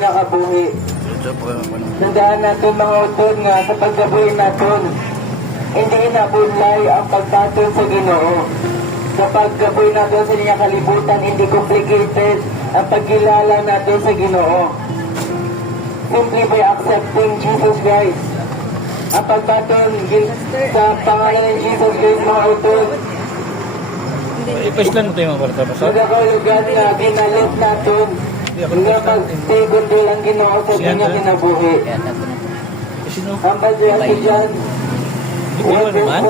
niya kabuhi. Tandaan natin mga utod nga sa pagkabuhi natin, hindi inabulay ang pagtatol sa Ginoo. Sa pagkabuhi natin sa niya kalibutan, hindi complicated ang pagkilala natin sa Ginoo. Simply by accepting Jesus Christ. Ang pagtatol sa pangalan ng Jesus Christ mga utod, Ipaslan mo tayo mga barata pa sa? nagkakulugan na ginalit natin nga magtigundo lang Ginoo sa kanya kinabuhi. Sino? Ang badya si John, Hindi ko naman.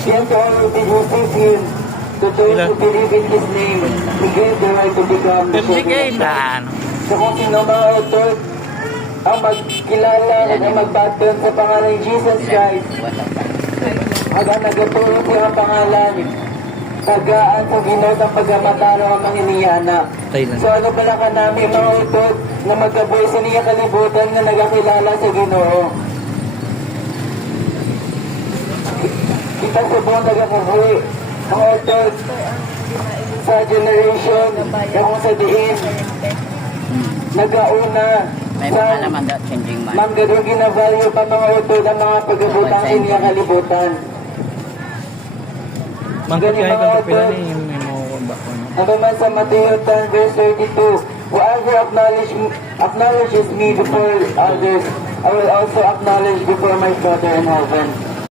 Yan to all who believe Him, to those who believe in His name, He gave the right to become the Pepsi game Son of God. na. So kung sino mga utod ang magkilala at ang magbaton sa pangalan ni Jesus Christ, at ang nagaturo siya ang pangalan, tagaan sa Ginoo ang pagkamatalo ang mga iniyana. So ano pala ka namin mga utod na magkabuhay sa niya kalibutan na nagakilala sa Ginoo. Kita sa buong nagakabuhay mga utod sa generation na kung sa diin nagauna sa Ma'am Gadong ginavalue pa mga utod ang mga pagkabutang sa niya kalibutan. Mangkakyahin ka ng pila ni yung bakon. Ano man sa Matthew 10 verse 32, whoever acknowledges me before others, I will also acknowledge before my Father in heaven.